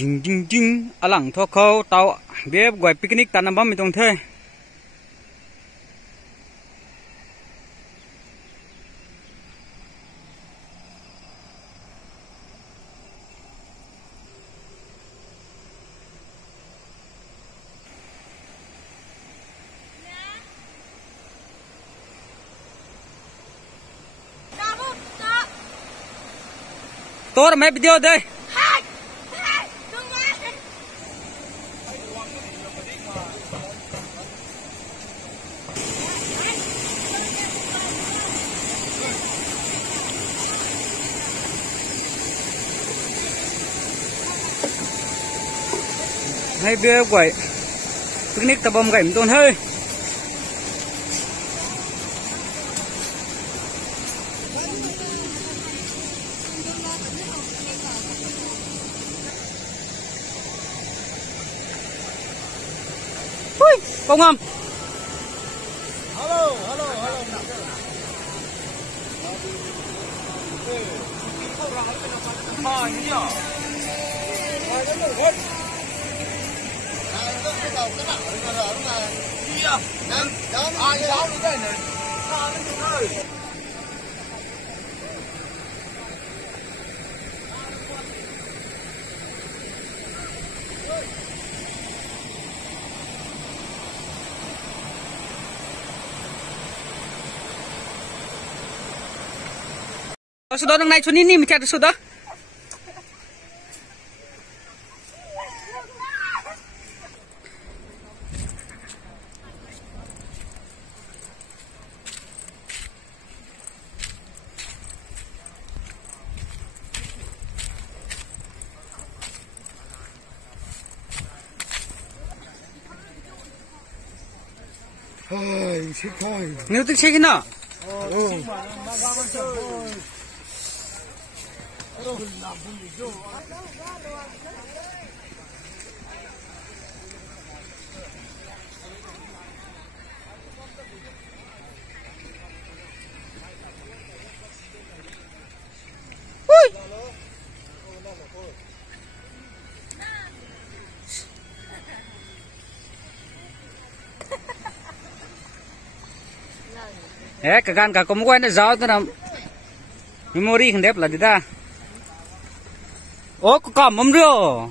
จริงจริงจริงอลังทั่วเขาเตาเบียบไว้ปิกนิกตันน้ำบ้าไม่ตรงเท่ตัวไม่ไปเดียวเด้ให้เบี้ยไว้ปิกนิกตะบอมไก่มันต้นเฮ้ยบงงฮัลโหลฮัลโหลฮัลโหลอ๋อนี่เหรอsudah orang naik sini nih mencari sudah. Nếu tức xe cái nào? Cả gan cả công quen đã giáo tôi làm memory không đẹp là gì ta? Ô có cọp mắm rượu.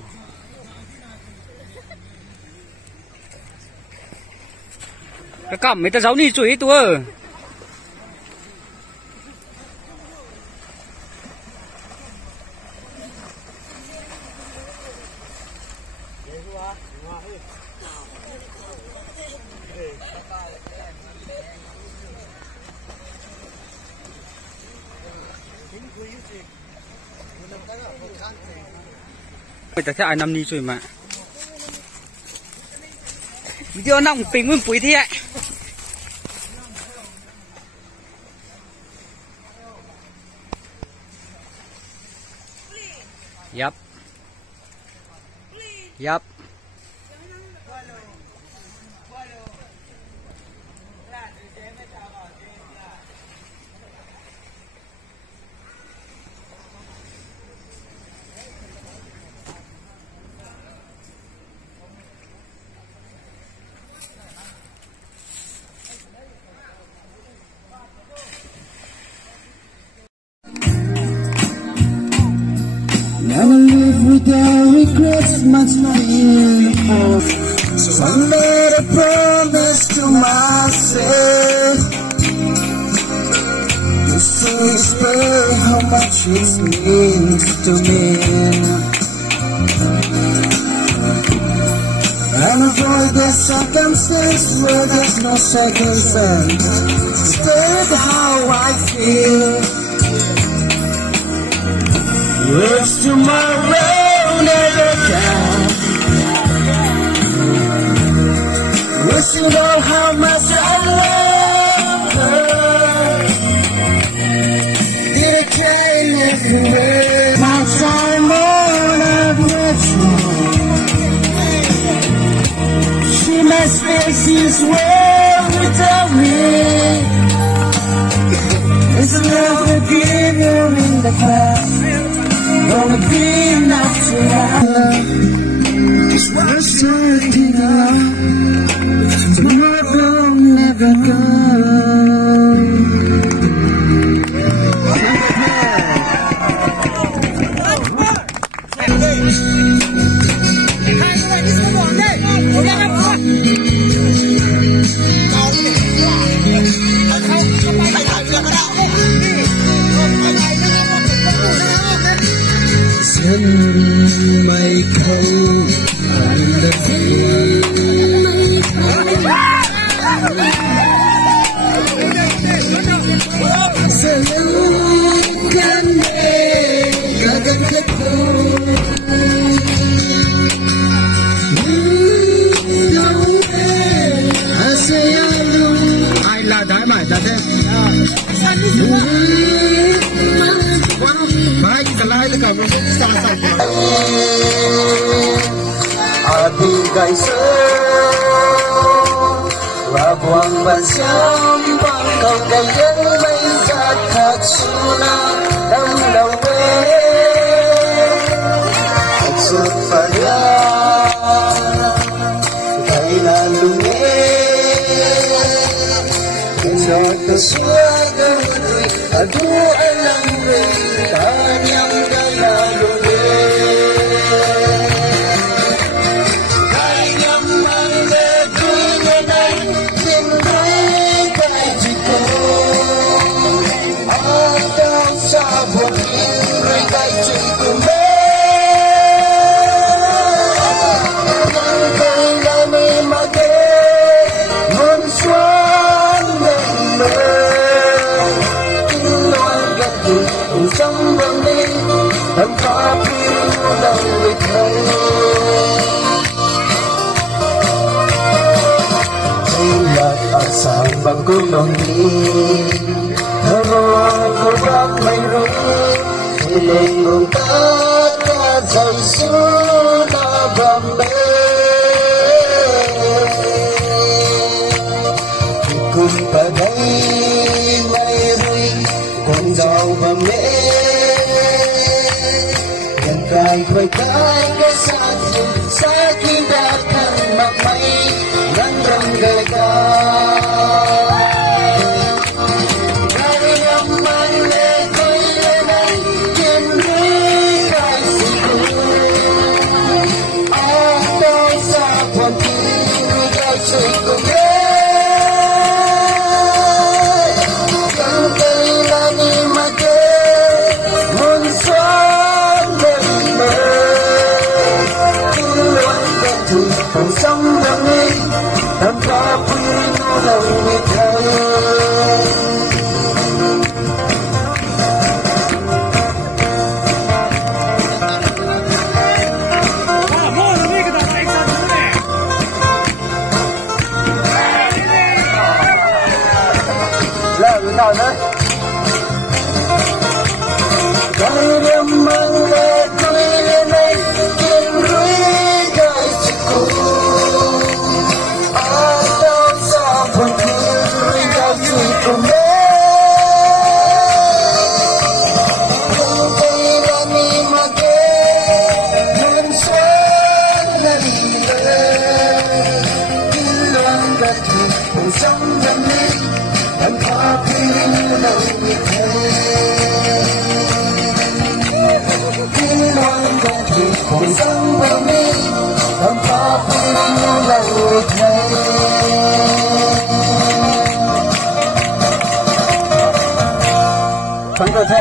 Cái cọp mấy ta giáo đi chuối tôi.แต่ถ้าไอ้น้ำนี้ช่วยมาวิดีโอนั่งปิงมันปุ๋ยที่ไอ้ยับNever live without regrets, much fear. So I made a promise to myself, just to explain how much it means to me, and avoid the circumstance where there's no second sense. Spread how I feel. Words tomorrow never can. Wish you know how much I love her. Did I try everywhere? My time on a virtual. She must face this world without me. It's a love to give you in the past. Gonna be enough to love. mây khâu ai là đái mãi đặt đây mai cái lại tất cả mình xa xa Ati gai sơ và buông bàn sớm bằng cầu đầy dân mây ra thật suna đâm đầu bê thật sự phải ra thầy là lùng nghe rồi từ xưa tới người ở đua anh làm người ta nhắm đây là lùng nghe Hãy sang bằng cung đồng thơ cô bác mây rung thì lên ngùng ta ta dậy xuống ta bầm bê cùng ta đây mây rui còn giàu bầm bê nhân cài khơi cái xa dừng xa khi đã thăng mặt mây nắng răng gầy ca sống đam mê tâm ta quy nó lòng người thơ là người nào nữa cái đêm mang về tôi lên đây trên núi cây chỉ cũ sống đam mê anh ta quy lòng người thơ kinh loan công thì còn sống đam mê anh ta quy lòng người thơ không có thể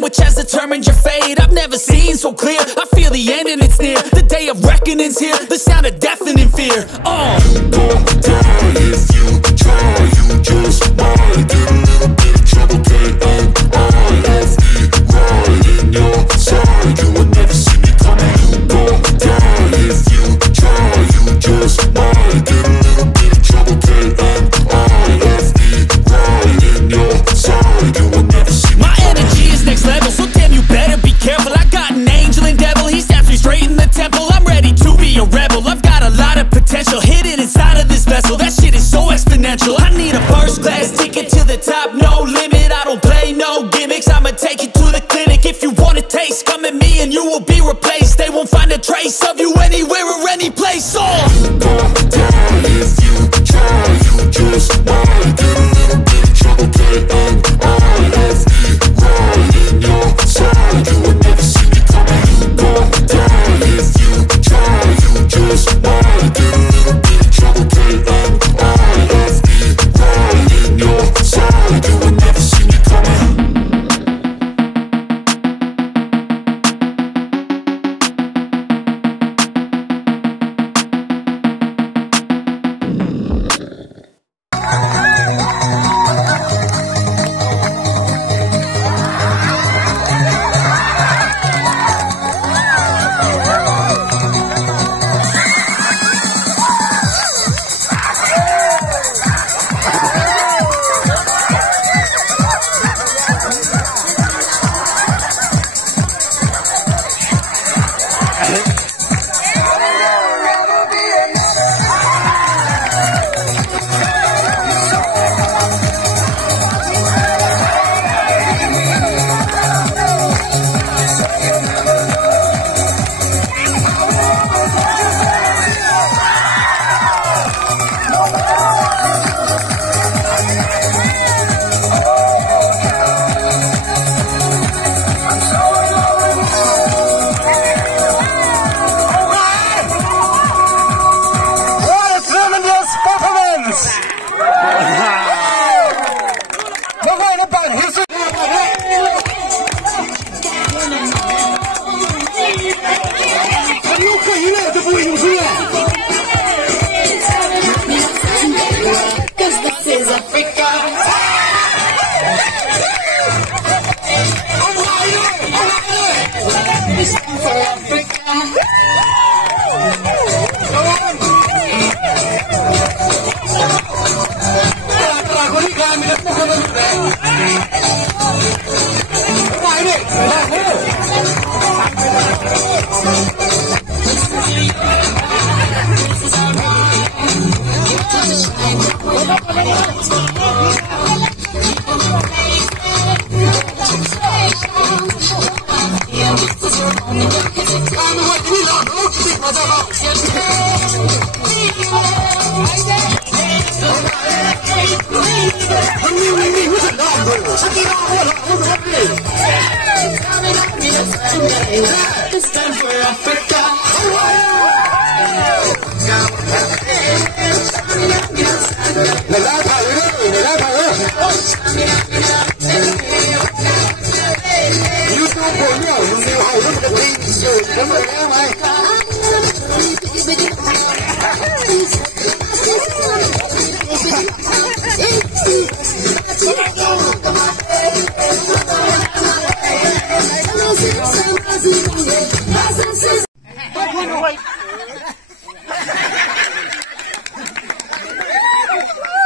Which has determined your fate. I've never seen so clear. I feel the end and it's near. The day of reckoning's here. The sound of deafening fear. You don't die if you try. You just might get a little bit of trouble. K-N-I-F-E, right in your side. You will never see me coming. You don't die if you try. You just might get a little bit of trouble. K-N-I-F-E, right in your side. You will never see me. My energy is next level, so damn you better be careful. I got an angel and devil, he stabs me straight in the temple. I'm ready to be a rebel, I've got a lot of potential hidden inside of this vessel. That shit is so exponential. I need a first class ticket to the top, no limit. I don't play no gimmicks, I'ma take you to the clinic. If you want a taste, come at me and you will be replaced. They won't find a trace of you anywhere or any place. You don't die if you try. You just might get a little bit of trouble. K-N-I-F-E, right in your side. You will never see me coming. You don't die if you try. You just might get a little bit of trouble. K-N-I-F-E, right in your side. You will never see me coming.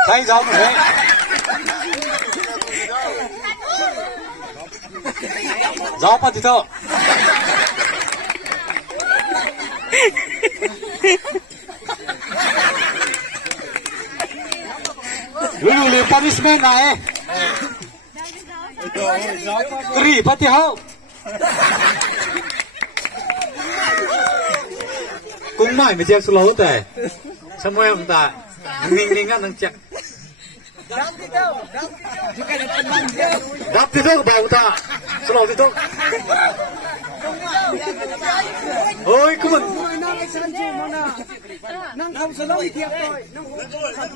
Thấy giống rồi đấy. Gió mà thì thôi. Lu lihat punishment này. Kiri pati hao. Cũng mãi mới chắc slow thế. Sao mà em ta ninh á nâng chắc. Đáp thì thôi bảo ta. Slow thì thôi. Ôi cứ mình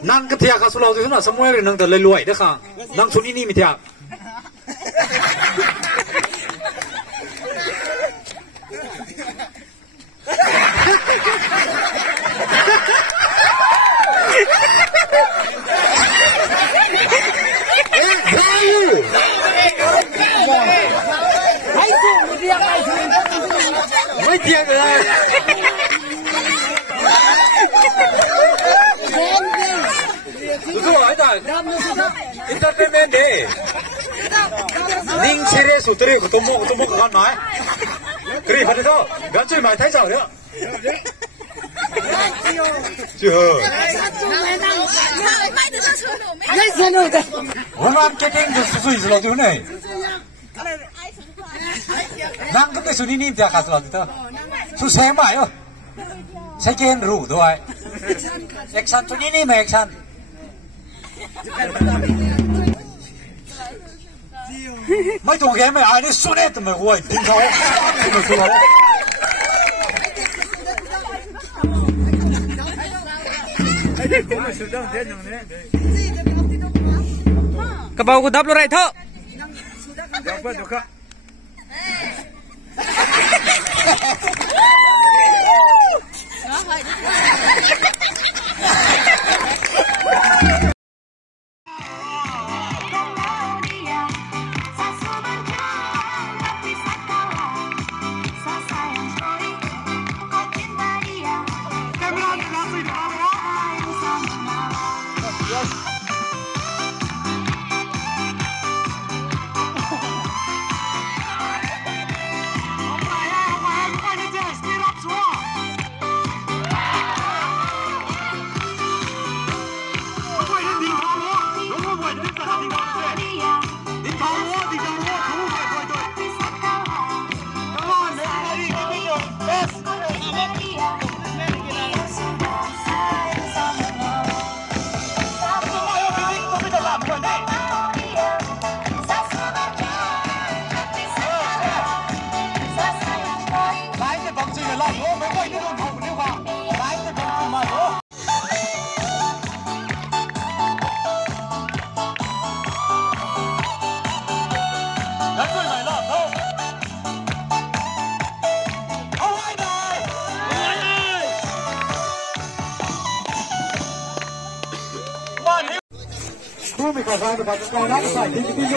năng cái thiạc slow thì nó sao mà em nâng ta lên lùi đấy khả. Năng xuống ini mới thiạc. Mấy thiệt rồi. Itu ada. Entertainment deh. Ning serius sutri ketemu kan mai. Kiri pada tu. Gancuy mai thay sao nữa. Chưa. Hôm nay cái được suy rồi chứ này. Nang cái suy ni dia khas lagi tu. Susah mai yo. Saya kian ru doai. Action suy ni mai action. Mấy tuần game mày ai đi suốt hết tụi mày quay tin thôi. Tụi mày suốt. Kabau ko dablo right ho. Tôi mới khởi ra được cái đó phải thì cái gì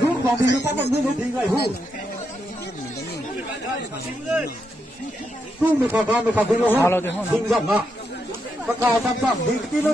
lúc còn thì nó có một thì ngày hú tôi mới khởi ra được cái đó không dặm à tất cả tam dặm thì cái đó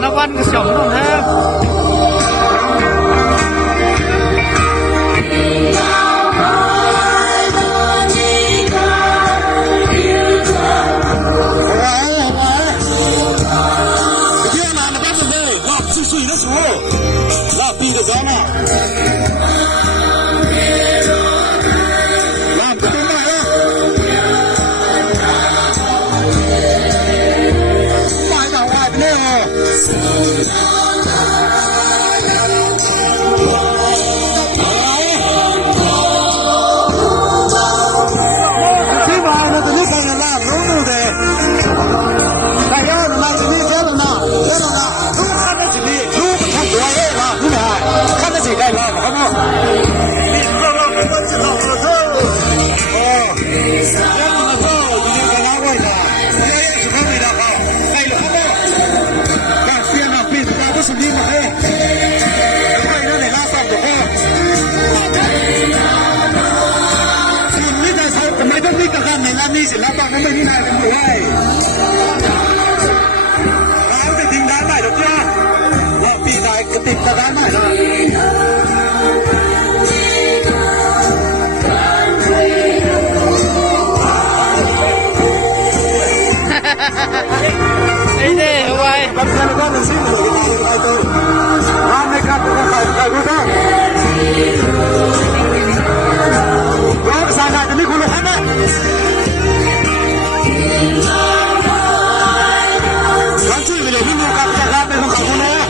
Nó văn cái sống luôn ha. Come on. hai đến 12 áo thì tính đá mãi được chưa lại bị đại cái tịch ta đá mãi rồi ấy đây hoài con mình xin được cái này tôi ăn này cắt cái phải cái đó rồi sang đây thì cũng được hết đấy con chui về để đi mua cặp ra bên không không nữa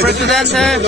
Presidente.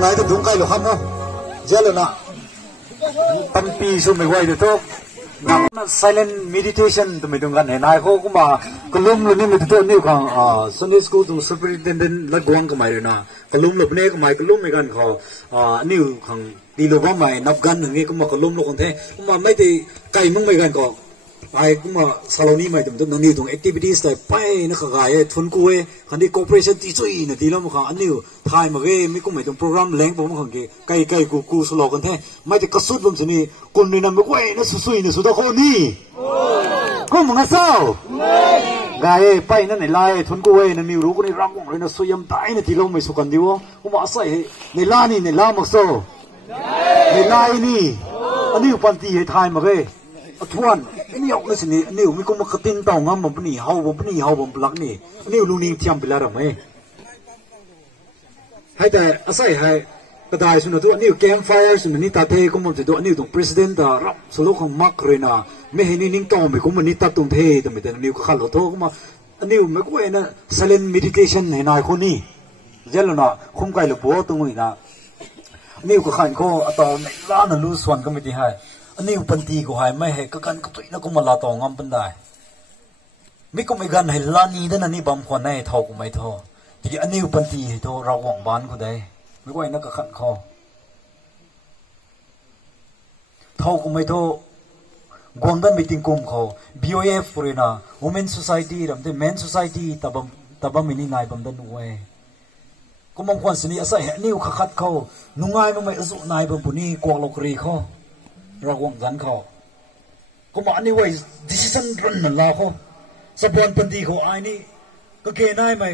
ไงแต่ดุงใกล้หรอครับเนาะเจอเลยนะปันปีสุ่มไม่ไหวเดี๋ยวทุกsilent meditation ตัวไม่ตรงกันเห็นนายเขาก็มากลุ่มเรานี่มันตัวนี้ของSunday school ตรง superintendent ละกวางก็ไม่เลยนะกลุ่มเราเนี่ยก็ไม่กลุ่มไม่กันเขานี่ของดีโลบ้าไม่นับกันอย่างนี้ก็มากลุ่มเราคนเท่ก็มาไม่ได้ไกลมึงไม่กันก็ไอ้ก็มาสาลานี่ไม่ตรงตรงนี้ตรง activities แต่ไปนักขายทุนกู้คันที่ cooperation ที่ช่วยนะที่เรามาของอันนี้ทายมาเก้ไม่ก็ไม่ตรงโปรแกรมแรงผมของเก้ไกลกูสโลกันแท้ไม่ได้กระสุนผมสินี่คนในนั้นไม่ก็นะสุยนะสุดาคนนี้ก็มึงก็เศร้าไงไปนั่นไหนไล่ทุนกู้นั่นมีรู้ก็ในรักของเลยนะสุยมตายนะที่เราไม่สุกันดีวะก็มาใส่ในล่านี่ในล่ามักโซ่ในล่านี่อันนี้ปันตีให้ทายมาเก้ทวนนี่ออกเลยสินี่นี่มีก็มาขัดตินต่องามผมนี่เฮาผมปลักนี่นี่ลุงนิ่งเทียมไปแล้วหรือไม่ให้แต่อาศัยให้กระดาษสุนัขตัวนี่แกมไฟร์สุนัขนี่ตาเทก็มันจะตัวนี่ตรงประธานรับสโลของมักเลยนะไม่ให้นี่นิ่งต่อไม่ก็มันนี่ตัดตรงเทแต่ไม่แต่นี่ก็ขัดหลุดโตก็มาอันนี้ไม่ก็เองนะ silent meditation ให้นายคนนี้เจ้าหน้าคุ้มไก่หรือปัวตรงนี้นะนี่ก็ขันก็ตอนล้านรู้ส่วนก็ไม่ได้ให้อันนี้ปันตีก็หายไม่ให้ก็กันก็ตัวนั้นก็มาลาต่องามปันได้ไม่ก็ไม่กันให้ลานีนั่นนี่บำควรให้เท่าก็ไม่เท่าที่อันนี้ปันตีให้เท่าเราหวังบ้านก็ได้ไม่ก็ไอ้นั่นก็ขันคอเท่าก็ไม่เท่ากวางดันไม่ติงกุมเขา BOF เลยนะ Women Society รำแต่ Men Society ตบมินินายบำดันด้วยก็บางคนสินี่อาศัยอันนี้ขัดเขานุ่งง่ายนุ่งไม่สุนายบำปุ่นนี่กวางโลกรีเขาเราหวังกันเขาก็มาอันนี้ไว้ decision รันนั่นละเขาสปอนปันตีเขาไอ้นี่ก็เกณฑ์ได้ไหม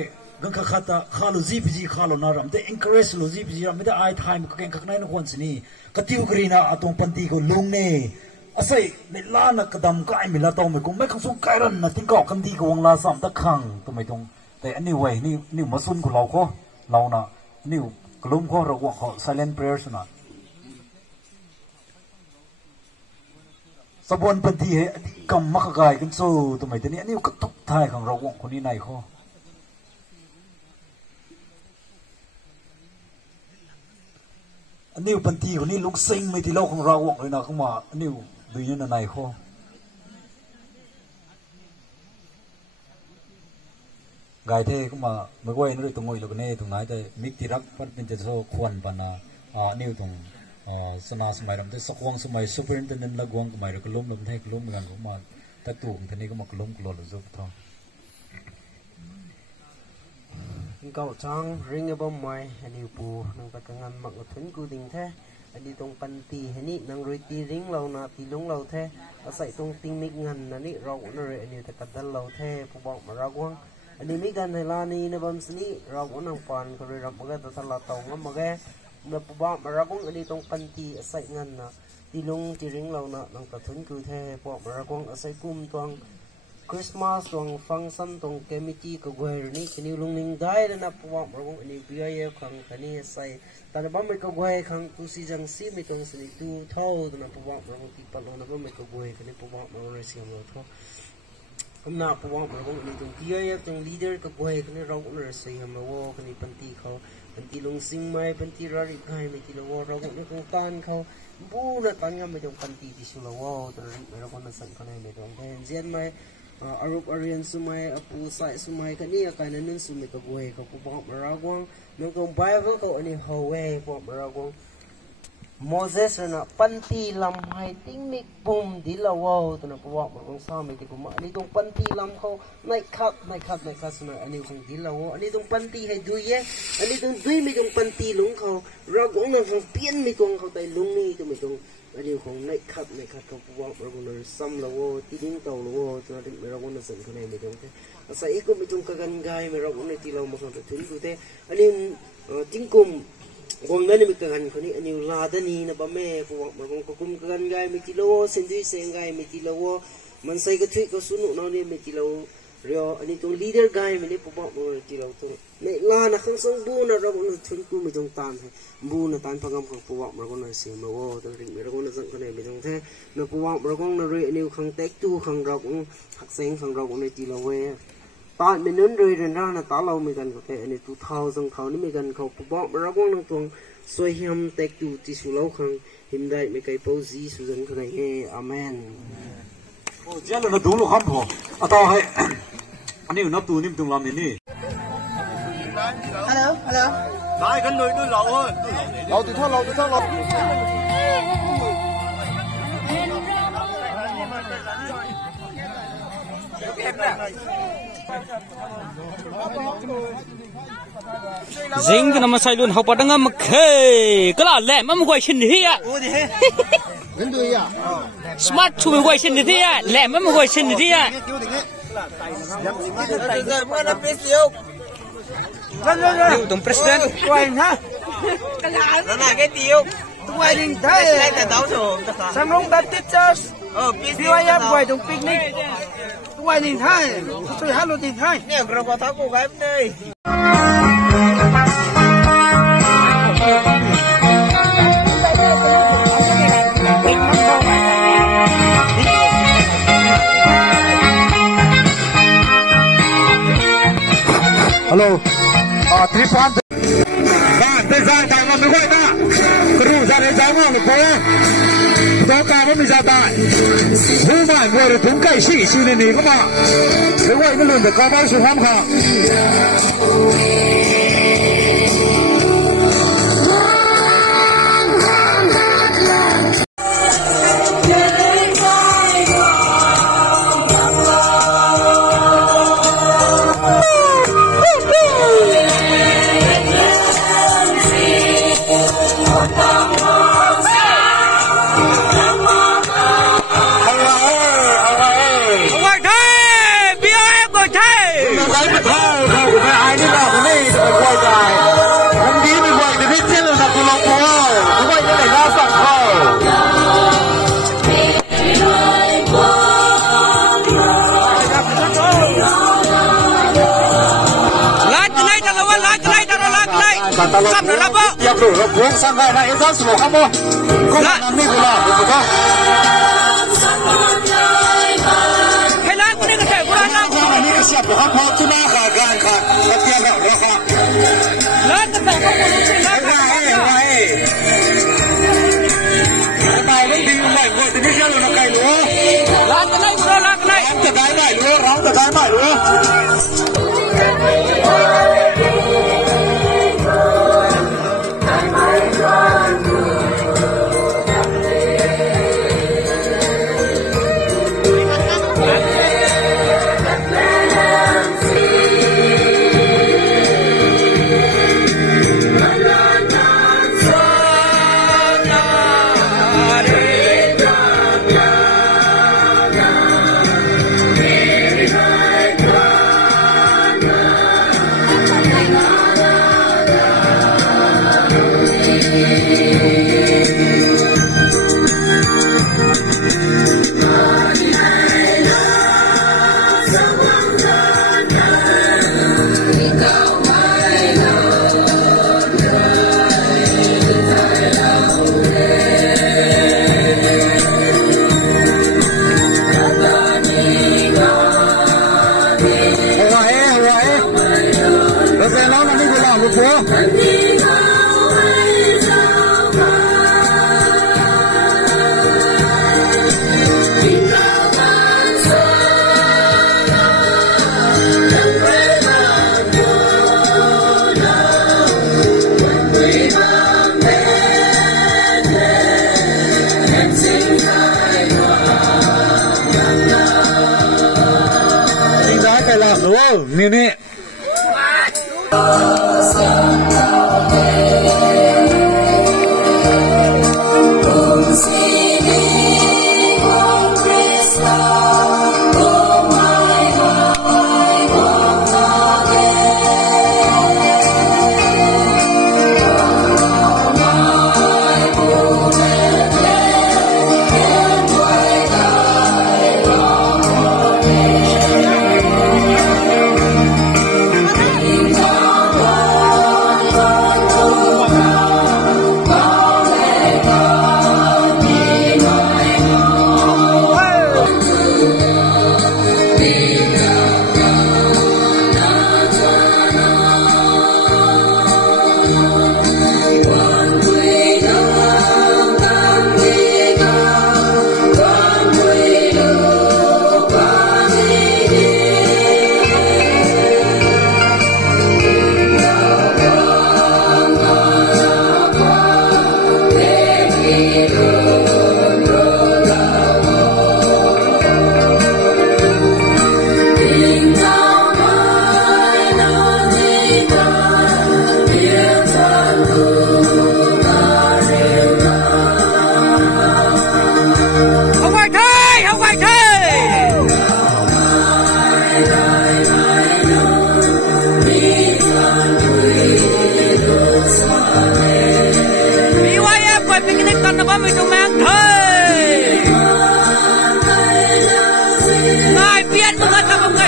กันขัดตาข้าลุจีพีจีข้าลุนารำแต่ encourage ลุจีพีจีไม่ได้ไอ้ไทม์ก็เกณฑ์ขัดในนักวันสินี่ก็ติวกรีน่ะตรงปันตีเขาลุงเนี่ยอาศัยในล้านนักดำก็ไอ้ไม่ละตรงไม่ก็ไม่เขาส่งไกลรันนะทิ้งกอกกันตีเขาวงลาสามตะขังตัวไม่ตรงแต่อันนี้ไว้นี่มาสุนของเราเขาเรานะนี่กลุ่มเขาเราหวังเขา silent prayers นะสบวนปันทีให้กำมักกายกันสู้ตัวไม่ตัวนี้อันนี้ก็ทุกท้ายของเราวงคนนี้ในข้ออันนี้ปันทีคนนี้ลุกซิงไม่ที่โลกของเราวงเลยนะเข้ามาอันนี้ดูยันในข้อไกเท่เข้ามาเมื่อวันนี้ตรงนี้เราก็เนี่ยตรงไหนแต่มิกที่รักพันเป็นจะโซ่ควันปานานี่ตรงสนาสมัยเราแต่สักวันสมัยซูเปอร์อินเทอร์เน็ตละกวงก็ไม่เราก็ล้มเราไม่ให้ก็ล้มกันก็มาแต่ตัวของท่านนี้ก็มาก็ล้มกลัวเราจะท้องเก่าจังริงกับบ่มไม่อันนี้ปูนังตะกังงันมักถึงกูดิ่งแท้อันนี้ตรงปันตีอันนี้นังรวยตีริงเรานะตีลุงเราแท้อาศัยตรงติงมิกเงินอันนี้เรานั่นเลยอันนี้แต่กัดดันเราแท้ผู้บอกมาเรากวงอันนี้มิกันในลานีในบางสนี้เราก็นั่งปานก็เลยรับมาแก่แต่ตลาดตองงั้นมาแก่เมื่อผู้บอกมาเรากวงอันนี้ตรงปันตีอาศัยเงินนะตีลุงตีริงเรานะนังตัดถึงกูแท้บอกมาเรากวงอาศัยกุมตวงคริสต์มาสตรงฟังซันตรงเกมิจีก็เวรนี่คันนี้ลุงนิ่งได้แล้วนะผู้บอกมาเรากวงอันนี้เบียร์ขังคันนี้ใส่แต่ละบ้านไม่ก็เวรขังกุศิจังซีไม่ตรงสนิทดูเท่าแต่นะผู้บอกมาเรากวงตีปัลโลนะบ้านไม่ก็เวรคันนี้ผู้บอกมาเราเสียงเราเท่าคำนาผู้บอกมาเรากวงอันนี้ตรงเบียร์ตรงลีดเดอร์ก็เวรคันนี้เราเราเสียงเราว่าคันนี้ปันตีเขาปันตีลุงซิงไม่ปันตีราริกให้ไม่ตีเราว่าเราก็ไม่คงต้านเขาบูน่ะตั้งยังไม่ตรงปันตีที่สุดเราว่าแต่เราก็นั่งสั่งเขาในไม่ตรงแต่เจียนไม่อารุปอารียนสุมัยอปูใส่สุมัยคันนี้การนั้นนั่นสุมัยกับเวเขาผู้บอกมาเรากวงน้องกงไบเบิลเขาอันนี้เขาเวบอกมาเรากวงโมเสสนะปันตีลำให้ติ้งมิกปุ่มดิลาวตัวนั้นผู้บอกมาของสามีที่ผมอันนี้ตรงปันตีลำเขาไม่คัดสนะอันนี้ของดิลาวอันนี้ตรงปันตีให้ดูเยอะอันนี้ตรงดุยไม่ตรงปันตีลุงเขาเรากวงนั่นของเปลี่ยนไม่ตรงเขาแต่ลุงนี่ตัวไม่ตรงอันนี้ของในคัดเขาผู้บอกมาของนั้นซ้ำลาวตีดิ้งเต่าลาวตัวนั้นเราคนนั้นสั่งเขาในไม่ตรงแต่อาศัยก็ไม่ตรงกันไกลไม่เราคนในที่เรามาของถึงดูแต่อันนี้จิ้งกุมกองนั้นมีกันคนนี้อันนี้ลาดนี่นะบ้าแม่ผู้บอกมาของกุมกันไกลไม่ที่เราเส้นด้วยเส้นไกลไม่ที่เรามันใส่กระถิ่นก็สุนุนเอาเนี่ยไม่ที่เราเรียอันนี้ตรงลีดเดอร์ไกลไม่ได้ผู้บอกมาที่เราตัวในลานะข้างสองบูนะเราคนถึงกูไม่ต้องตามให้บูนะตามพังกำของผู้บอกมาคนนั้นเสียมาว่าตัวริงเราคนนั้นสั่งคนไหนไม่ต้องแท้เมื่อผู้บอกมาคนนั้นเรียอันนี้ข้างเต็กตู้ข้างเราของหักเส้นข้างเราคนในที่เราเว้ตอนเป็นนั้นเลยเรื่องนั้นตาเราไม่กันเขาแต่อันนี้ตัวเท้าสังเขานี่ไม่กันเขาผู้บอกมาเราคนนั้นตรง xoay hiểm tech tu ti su lâu khang hiểm đại mấy cái bao gì su dân cái này amen. Giờ là nó đúng lúc không phổ, tao hay anh ấy nó tu niệm tung làm gì nè. Hello, hello. Đấy cái nơi tôi lẩu hơn, lẩu từ thang lẩu. Zing cái nằm sai luôn học bắt ngâm khê cái là lẹ mà quay chân đi à smart chui quay chân đi à lẹ mà quay chân đi à Điều tổng president Quay ha. Nó là cái điều. Quay đi thế. Sang rong đặt teachers. Điều ai em quay trong picnic. Quay đi thế. Tôi hát luôn đi thế. Nè, rồi có tháo cô gái đây. Hello. 3 point. Bạn tới ra tại mà mới quay ta. Cứ ra đấy giáo ngon được không? Đó cả mới ra tại. Thu mãi người được thúng cày xỉ xì lên đi các bạn. Nếu vậy mới lùn được có bao số ham khả. Sắp rồi bố. Nhập đủ nó cuốn sang ngay này ra sổ không bố. Không làm đi của nó, được không? Hay là cái này cái của nó. Cái này xếp của họ họ chúng ta khả gan khả, nó tiền nào đó khả. Lên cái phải không có lúc gì lên. Cái này vẫn đi mày ngồi thì biết ra rồi nó cày lúa. Lên cái này của nó, lên cái này. Róng từ cái này lúa, róng từ cái này lúa. Nini. Hãy subscribe cho kênh Ghiền Mì Gõ để không bỏ lỡ quay picnic tan bấm mình trong mang thơi ai biết mà người ta không người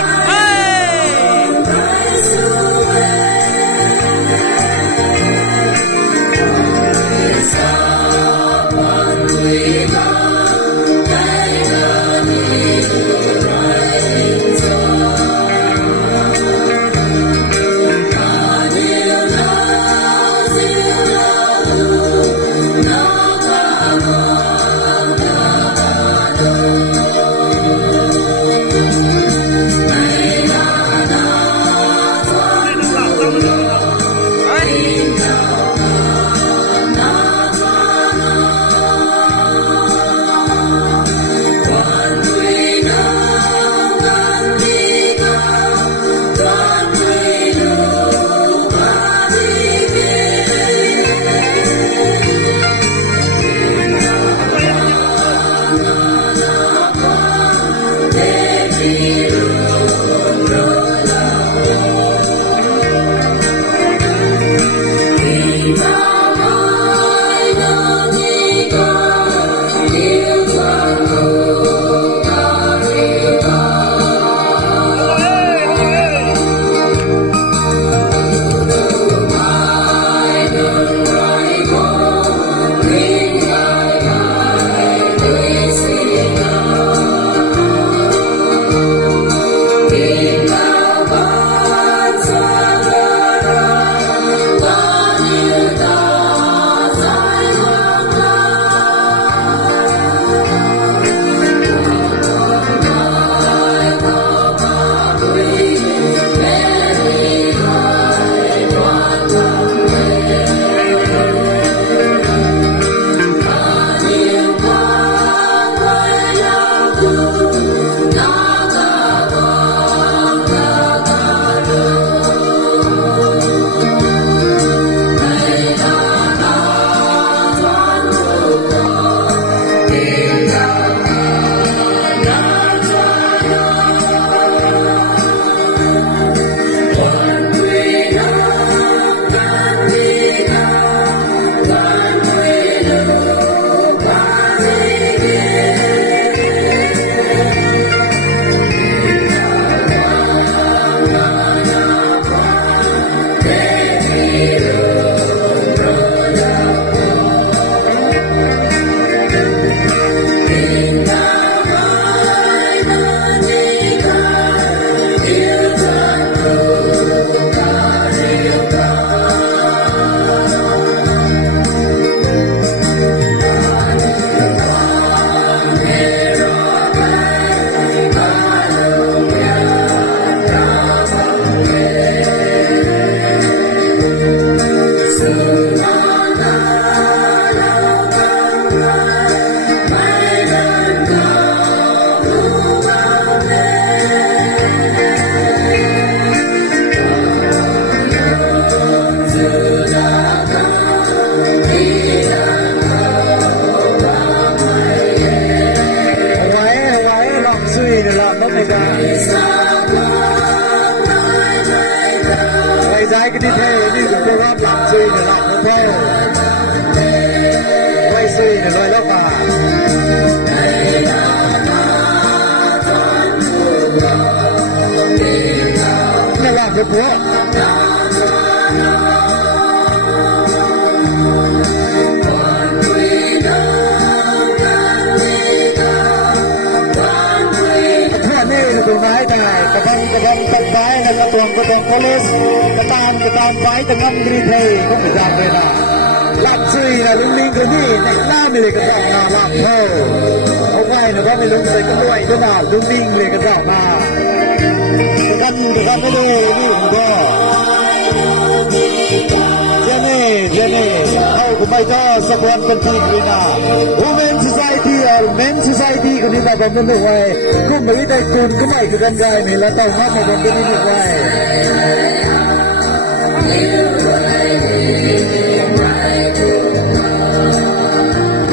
กันได้นี่แล้วต้องห้ามให้คนที่นี่ไว้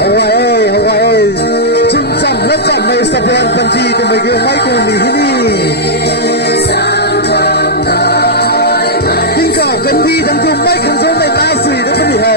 เอาไว้จุดจำและจำในสะพานบัญชีก็ไม่เกี่ยวไม่กูมีที่นี่ทิ้งก่อนกันดีทั้งกลุ่มไม่คันโซไม่ตาสีแล้วก็มีให้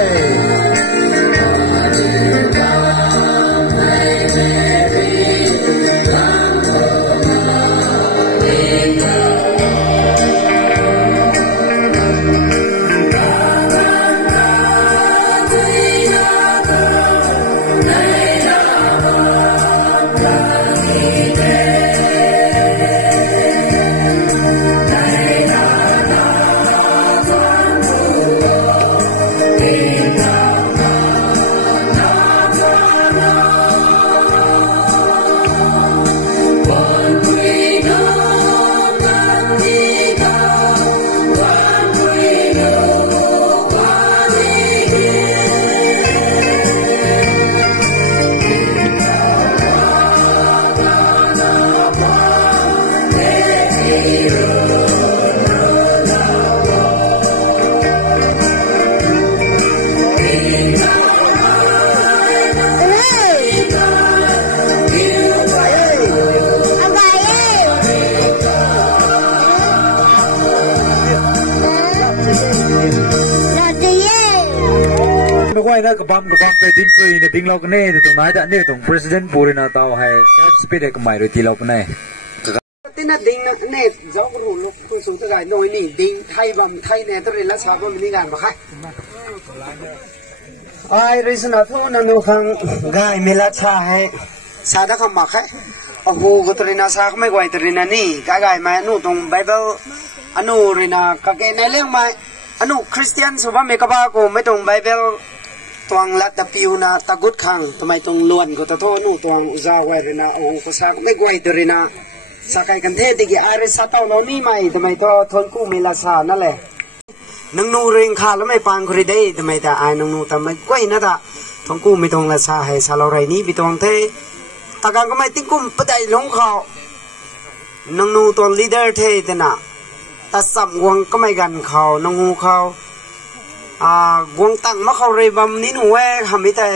กบัมไปดิ้งซุยเนี่ยดิ้งเรากันเน่ตรงไหนแต่เนี่ยตรง president ปูรินาเตาให้สปีดก็ไม่รู้ที่เรากันเน่ที่นั่นดิ้งเนี่ยเจ้าคนหูลูกคนสูงเท่าไหร่น้อยนี่ดิ้งไทยบัมไทยเนี่ยตัวเรียนรักษาบัมนี่กันมาค่ะไอ้ริสนาทุ่งนันนูขังง่ายมีรักษาให้สาดคำมาค่ะโอ้โหก็ตัวเรียนรักษาไม่ไหวตัวเรียนนี่ง่ายๆมาหนูตรงไบเบิลอนุเรียนก็แกในเรื่องมาอนุคริสเตียนสุภาพเมกบ้ากูไม่ตรงไบเบิลตวงลัดตะปิวนาตะกุดขังทำไมตรงล้วนก็ตะโทนู่ตวงอุจาไว้เรนะโอ้ก็สักไม่ไหวตัวเรนะสักไอ้กันเทศดิกอาริสัตเอาโนนี่ไม่ทำไมก็ทนกู้มีลาซานั่นแหละนังนูเริงขาแล้วไม่ปานคริได้ทำไมแต่ไอ้นังนูทำไมไหวนะตะทนกู้ไม่ตรงลาซาให้ซาลาไรนี้ไปตรงเทตะการก็ไม่ติ้งกุ้มปะใจหลงเขานังนูตัวลีดเดอร์เทแต่น่ะแต่สับวงก็ไม่กันเขานังนูเขาวงตั้งมาเขาเรียบำนี้หนูเว้ทำไม่ได้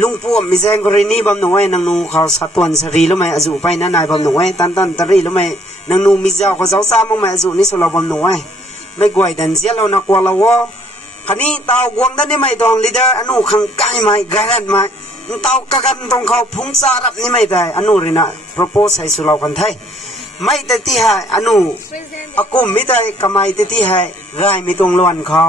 ลุงปู่มีแสงกรณีบำหนูเว้นางนูเขาสะตวนสรีแล้วไม่อจุไปนั่นนายบำหนูเว้ตันตรีแล้วไม่นางนูมีเจ้าเขาเจ้าซ้ำมั่งไม่อจุนี่สุราบำหนูเว้ไม่กวยแต่เสียเรานักกว่าเราวะคันนี้เตากวงด้านนี้ไม่ตรงลีดเดอร์อนุขังใกล้ไม่ใกล้กันไม่เตากันตรงเขาพุ่งสารับนี่ไม่ได้อนุรินะ propose ให้สุรากันไทยไม่แต่ที่ให้อนุอากุมไม่ได้กำไมแต่ที่ให้ไก่ไม่ตรงล้วนเขา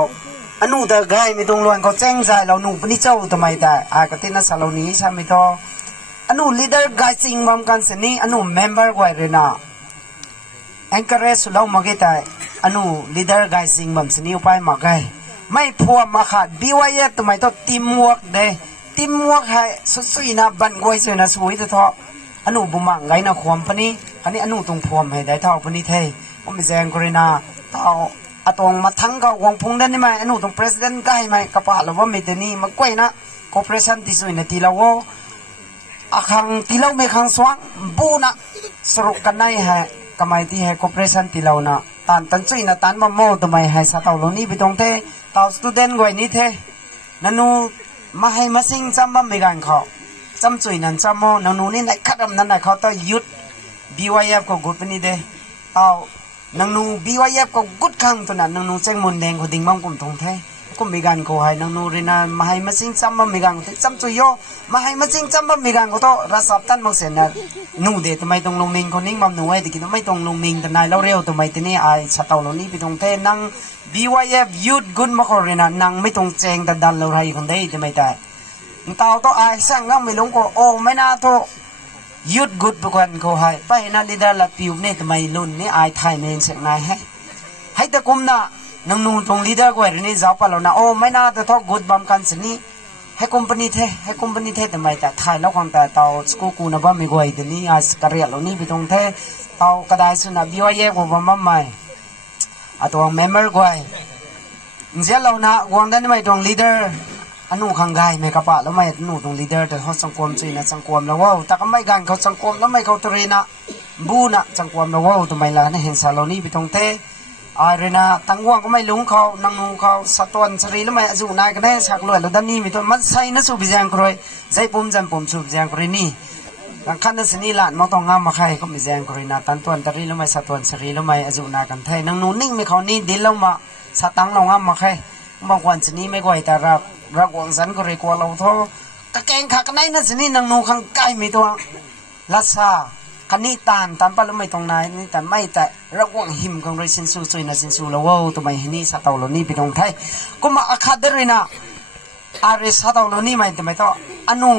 อนุแต่ไก่ไม่ตรงล้วนเขาแจ้งใจเราหนุ่มปนิเจ้าทำไมแต่ก็ที่นั่นสารนี้ใช่ไหมท้ออนุลีดเดอร์ไก่จริงบางกันเสนีอนุเมมเบอร์ไว้เลยนะแองเกอร์เรสเรามาเกตอนุลีดเดอร์ไก่จริงบางเสนีไปมาไก่ไม่พัวมาขาดบีวายทำไมต้องทีมวอกเดทีมวอกให้สุดๆนะบันกวยเสียนะสวยตัวท้ออนุบุมังไงนะความพนี้อันนี้อนุตรงพวมให้ได้เท่าพนี้เท่ผมไม่แจ้งกรณีเอาตรงมาทั้งกับวงพุงได้ไหมอนุตรง president ก็ให้ไหมกระเป๋าเราว่าไม่ได้นี่มากล้วยนะ cooperation ที่สุดในที่เราว่าขังที่เราไม่ขังสว่างบูนะสรุปกันได้ให้กำไมที่ให้ cooperation ที่เรานะตันสุยนะตันมาโม่ทำไมให้สตาร์ลนี่ไปตรงเท่ตาว student กว่านี้เท่นันูมาให้มาสิ่งจำบ้าไม่กันเขาจำจุยนั่นจำโม่นันูนี่ในขัดนั้นในเขาต้องยุดBYF ก็กุดเป็นนี่เด้เอานังนู BYF ก็กุดขังตัวนั้นนังนูเจ้งมุนแดงก็ดิ่งบ้างกุมทงเท่ก็มีการโกให้นังนูเรนามาให้มาสิงจำบ้างมีการจำจุยโยมาให้มาสิงจำบ้างมีการก็ต้องรัศตันบางเส้นนะนูเดทำไมตรงลงมิงคนนี้มั่มหนูไอ้ที่กินไม่ตรงลงมิงแต่นายเล่าเร็วทำไมที่นี่ไอ้ชาตาวเหล่านี้ไปตรงเท่นัง BYF ยุดกุนมาขอเรนานังไม่ตรงแจงแต่ดันเราไรคนได้ทำไมได้เต่าต้องไอ้สร้างงั้นไม่ลงก็โอ้ไม่น่าโตยุดกุดบุกันเขาให้ไปนั่นลีดาละปิวเนี่ยทำไมลุ่นนี่ไอ้ไทยเนี่ยเสียงนายให้ตะกุมนะนังนูตรงลีดาก็เรื่องนี้จ้าปะแล้วนะโอ้ไม่น่าจะทอกกุดบำกันสินี่ให้คอมพานีเทให้คอมพานีเททำไมแต่ไทยแล้วคนแต่เต่าสกูกูนะบ้าไม่กวยเดี๋ยวนี้ไอ้สกัดเรียลนี่ไปตรงเทเต่ากระไดสุนัขบิวเย่กูบ้าไม่ตัวเมมเบอร์กวยเจ้าเรานะวางด้านนี้ไม่ตรงลีดาอนุขังไงไม่กระปะแล้วไม่อนุตรงลีดเดอร์แต่เขาสังคมจีนะสังคมแล้วว่าแต่ก็ไม่กันเขาสังคมแล้วไม่เขาตรีนะบูนะสังคมแล้วว่าทำไมล่ะนี่เห็นสารนี้ไปตรงเตะอะไรนะตั้งว่างก็ไม่ลุงเขานังนูเขาสะตวนสรีแล้วไม่จู่นายก็ได้สักลอยแล้วด้านนี้มีตัวมันใส่นะสูบยางกรอยใส่ปุ่มจันปุ่มสูบยางกรอยนี่ขั้นนั้นสนี่ละมองต้องงามมาใครก็มีแจงกรอยนะตั้งตวนตรีแล้วไม่สะตวนสรีแล้วไม่จู่นายกันไทยนังนูนิ่งไม่เขานี่ดินแล้วมาสะตั้งเรางามมาใครบางวันสนี่ไม่ไหวแต่รักวังสันก็เรียกว่าเราท้อกะแกงขักในนั่นสินี่นังนูขังใกล้มีตัวลัษาคันนี้ตันปะแล้วไม่ตรงไหนนี่แต่ไม่แต่รักวังหิมของเรซินซูซุยนะซินซูแล้วว่าตัวไม่เห็นนี่สตาวโลนี่ไปตรงไทยก็มาอาคาเดรินะอาริสตาวโลนี่ไม่แต่ไม่ต้องอนุ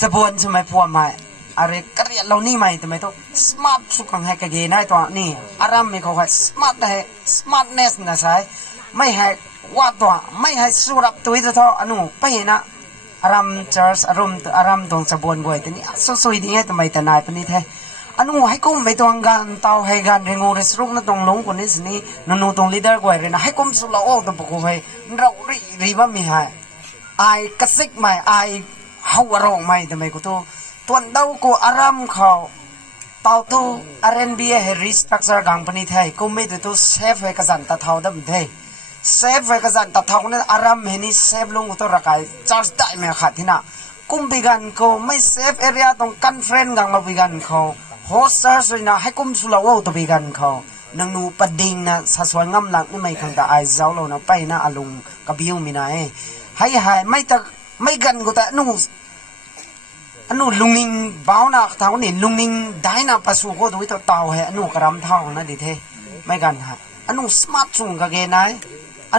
จะบวนใช่ไหมพวกไม่อะไรกระเรียนเรานี่ไม่แต่ไม่ต้องสมาร์ทสุขังให้กระเกนได้ตัวนี่อารามมีเขาให้สมาร์ทให้สมาร์ทเนสนะใช่ไม่ให้ว่าตัวไม่ให้สุรับตัวที่ท้ออนุไปนะอารามเจอร์อารามตรงจะบวนกวยแต่นี่สุยดีให้ทำไมแต่นายปนิเทอนุให้กุ้มไปตรงการเตาให้การเริงูเรสรุกนั่นตรงลงคนนี้สินี่นันตรงลีดเดอร์กวยเลยนะให้กุ้มสุลาโอ้ตัวปกุให้เรารีบว่ามีให้ไอกระซิกไม่ไอหัวร้องไม่ทำไมกูตัวเดากูอารามเขาเตาตัวR&Bให้รีสตรัคเจอร์กังปนิเทกูไม่ตัวเซฟให้กระสันตะเท่าดับเทเซฟไว้กันแต่ทางนั้นอารามเห็นนี่เซฟลงตัวรักไอ้จาร์จได้ไหมขัดที่น่ะกุมบิกันเขาไม่เซฟเอเรียตรงกันเฟรนด์กังมาบิกันเขาโฮสเตอร์สินะให้กุมสุลาวตัวบิกันเขา นังนูประดิงนะสะสวยงำหลักนี่ไม่ขังแต่ไอ้เจ้าเรานะไปนะอารมณ์กับบิวมีนายให้หายไม่แต่ไม่กันก็แต่นู่นูลุงนิงบ้านะทางนี้ลุงนิงได้นะปัสสุโคตัวที่เต่าให้นูกระรำเท่านะดิเทไม่กันฮะนูสมาร์ทสุ่งกับเกนาย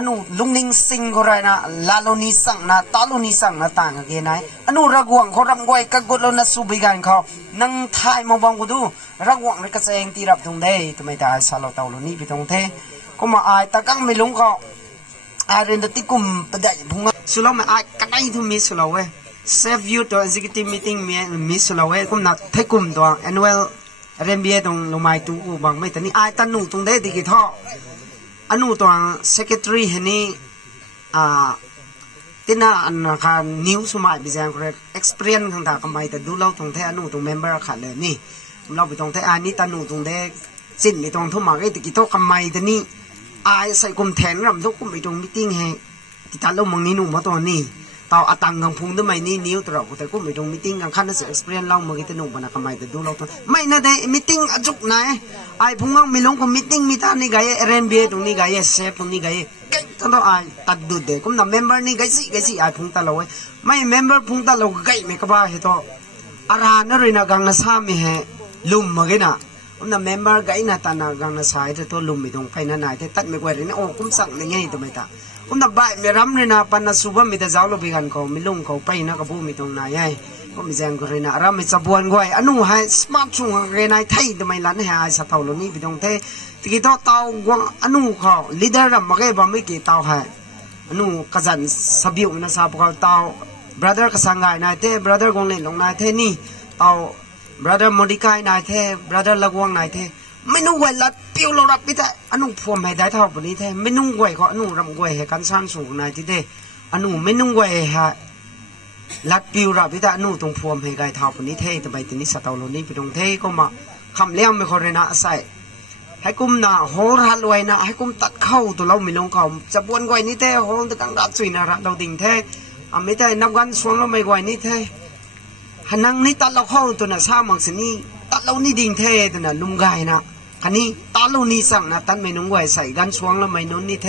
นูลุงนิงสิงก็ไรนะลาโลนิสังนะตาโลนิสังนะต่างกับเกนายนูระกวงเขารำกวยกับกุลนะสุบิกันเขานั่งทายมาบังกูดูระกวงในกระเซงตีรับตรงเดย์ทำไมได้สาวเต่าโลนี่ไปตรงเทก็มาอายตะกังไม่ลุงเขาอายเรนติกุมประเดี๋ยวพุ่งสุลาไม่อายกันได้ทุกมิสเราเว้Save you to executive meeting miss lawe kum na thekum to annual RMBA tong lomai tu u bang mai tani ai tanu tung de di ki tho anu to secretary hani tina an kha new sumai bi jang correct experience khang ta kamai ta du lau tong the anu tong member kha le ni lau bi tong the ani tanu tung de sin ni tong thoma ge ti ki to kamai tani ai sai kum then ram do kum bi tong meeting he ti ta lo mong ni nu ma to niตาอัตังกังพุงด้วยไม่นี่นิ้วตลอดแต่ก็ไม่ตรงมิติ้งกันขั้นนั้นเสีย experience เล่าเมื่อกี้ตนุ่มปนักทำไมแต่ดูเราตัวไม่น่าได้มิติ้งจุกไหนไอ้พุงว่าไม่ลงกับมิติ้งมิตานี่ไงRMBAตรงนี้ไงเซฟตรงนี้ไงตั้งแต่ไอ้ตัดดูเด็กก็น่ะ member นี่ไงสิไอ้พุงตลอดไม่ member พุงตลอดไงไม่กบ้าเหตุอารานั่นเลยนะกังนาซามีเหลุมเมื่อกี้น่ะก็น่ะ member ไงน่ะตานากังนาซาเหตุตัวลุมไม่ตรงไปนั่นไหนแต่ตัดไม่กว่าเลยนะโอ้คุ้มสั่งยังไงตัวไม่ตาผมนับใบมีรำเลยนะปันนัสุบะมีแต่เจ้าลูกพิการเขาไม่ลุงเขาไปนะกับผู้มีตรงไหนไงก็มีแจงก็เลยนะรำมีสะบวนก้อยอนุให้สมาร์ทช่วงเรนายไทยทำไมล้านให้สะเท่าลนี้ไปตรงเทที่กี่เต่ากวางอนุเขาลีดเดอร์รำมาแค่บ่ไม่กี่เต่าให้อนุกษัตริย์สบิวนะสาพวกเขาเต่า brother กษัตริย์ไงนายเท brother กงเล่นลงนายเทนี่เต่า brother โมดิกายนายเท brother ละกวางนายเทไม่นุ่งไว้ลัดเปียวเรารับไปแต่อนุพวมให้ได้เท่าปนี้แท้ไม่นุ่งไว้เขาอนุรำไว้ให้การสร้างสูงนายที่เด้อนุไม่นุ่งไว้ฮะลัดเปียวรับไปแต่อนุตรงพวมให้ได้เท่าปนี้แท้แต่ใบตัวนี้สตอโลนี้ไปตรงเท้ก็มาคำเลี้ยงไม่ขอเรนะใส่ให้กุมน่ะโหรัดไว้นะให้กุมตัดเข้าตัวเราไม่ลงเขาจะบวนไว้นี่แท้โหตะกังดัดสุยนะรัดเราดิ่งแท้ไม่ได้นับกันสวงเราไม่ไว้นี่แท้หันนั่งนี่ตัดเราเข้าตัวน่ะสร้างมังสนี่ตัดเรานี่ดิ่งแท้ตัวน่ะลุงไก่นะคันนี้ตาลูนี่สั่งนะตันไม่นุ่งไว้ใส่กันช่วงแล้วไม่นุ่นนี่เท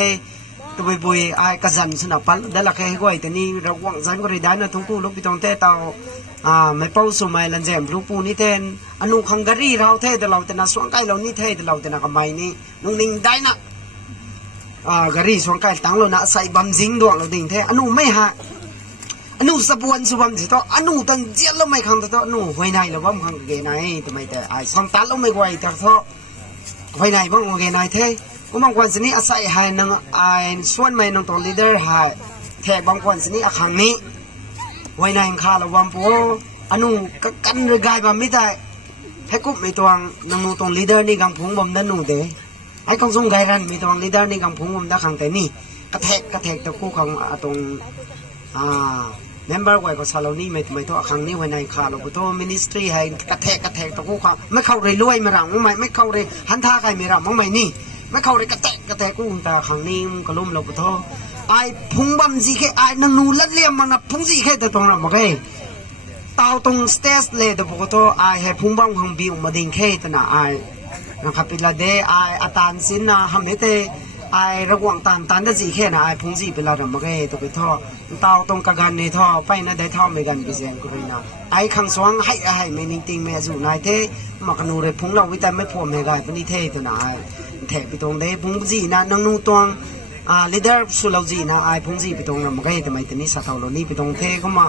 ตัวบุยไอ้กระสันสนับปันได้ละแค่ไว้แต่นี่เราหวังสันก็ได้นะทุกผู้ลูกพี่ตองเทเตาไม่เป้าสมัยลันเจมลูกปูนี่เทนอนุคังการีเราเทแต่เราแต่น่ะช่วงใกล้เรานี่เทแต่เราแต่น่ะกับไม่นี่นุ่งนิ่งได้นะการีช่วงใกล้ตั้งเรานะใส่บำซิงดวงเราดิ่งเทอนุไม่หะอนุสบวนสบวนสิโตอนุตั้งเจี๊ยบเราไม่คังแต่โตอนุไว้ในเราบ้าคังเกยในทำไมแต่ไอ้สังตันเราไม่ไว้แต่โตไว้ไหนบ้างโอเคนายเท่ก็บางคนสินี้อาศัยให้นังไอ้ส่วนไม่นังตัวลีดเดอร์ให้แทบางคนสินี้อาขังนี้ไว้ไหนข้าเราวันปูอนุกันหรือกายแบบไม่ได้ให้กุ๊บมีตัวนังนูตรงลีดเดอร์นี่กังพงบ่มนั่นนูเด้ให้กองส่งไกรันมีตัวลีดเดอร์นี่กังพงบ่มได้ขังแต่นี่กระแทกตะคู่ของตรงเมมเบอร์ไว้ก็สาเรานี่ไม่ตัวขังนี้ไว้ในข้าเราก็ตัวมินิสทรีให้กระแทกตะคู่เขาไม่เข้าเลยรวยไม่รังไม่เข้าเลยหันท่าใครไม่รังไม่นี่ไม่เข้าเลยกระแทกกู้แต่ขังนี้ก็ล้มเราก็ตัวไอ้พุงบัมสิแค่ไอ้นังนูลัดเลี่ยมมันนะพุงสิแค่แต่ตรงนั้นบอกให้เตาตรงสเตสเลยแต่บอกตัวไอ้ให้พุงบัมของบิวมาดิ่งแค่แต่น่ะไอ้นะครับเป็นละเดไอ้อาตานสินนะทำให้เตไอ้ระหว่างตันได้สิแค่น่ะไอ้พุงสิเป็นละแต่บอกให้ตัวไปท่อเตาตรงกระกันในท่อไปน่ะได้ท่อไม่กันไปเสียงก็เลยนะไอ้ขังสว่างให้ไม่นิ่งติงไม่สู่นายเทมากนูเลยพุงเราวิจัยไม่พอไม่ได้ปนิเทตัวน่ะแถบไปตรงเดพุงสินะนังนูตวงลีดเดอร์สุลาจีนะไอ้พุงสิไปตรงนั้นมันก็ให้ทำไมตัวนี้สตอเรานี่ไปตรงเทก็มา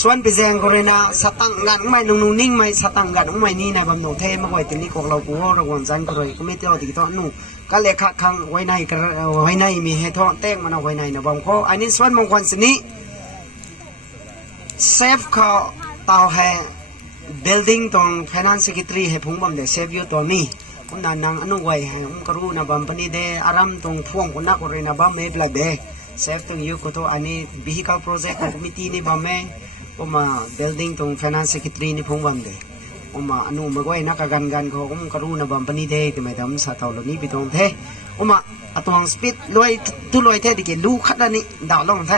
ส่วนไปแจงก็เลยนะสตังกันไม่นังนูนิ่งไม่สตังกันไม่นี่ในบำหนองเทมาไว้ตัวนี้ของเรากูระวังจันก็เลยก็ไม่เที่ยวติดต่อนู่ก็เลยขังไว้ในก็ไว้ในมีให้ท่อแต้งมันเอาไว้ในนะบางข้ออันนี้ส่วนมงคลสินี้เซฟเขาเตาให้ building ตรง finance secretary ให้พุ่งบำเดเซฟอยู่ตัวนี้ผมนั่นนั่งอนุไว้ให้ผมก็รู้นะบำปนีเดอารามตรงท่วงคนนักอะไรนะบำไม่เป็นไรเดเซฟตรงอยู่ก็ตัวอันนี้ vehicle project ของ committee นี่บำไม่ผมมา building ตรง finance secretary นี่พุ่งบำเดผมมาอนุมาไว้นักกันเขาผมก็รู้นะบำปนีเดทำไมทำสาเท่าเหล่านี้ไปตรงเทผมมาตรงสปีดลอยทุลอยเทดิเกลูขัดนี่ดาวลงเท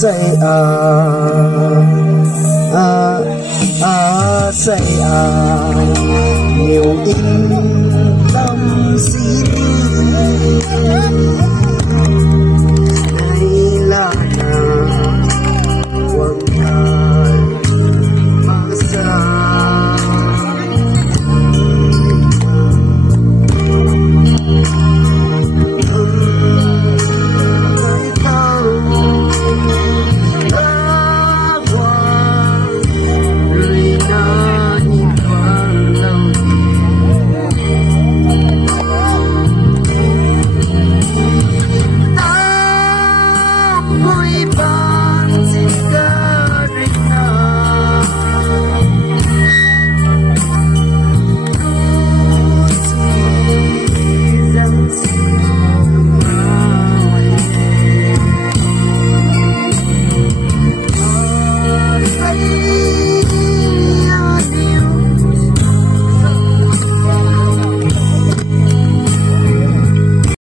say say nhiều in tâm xin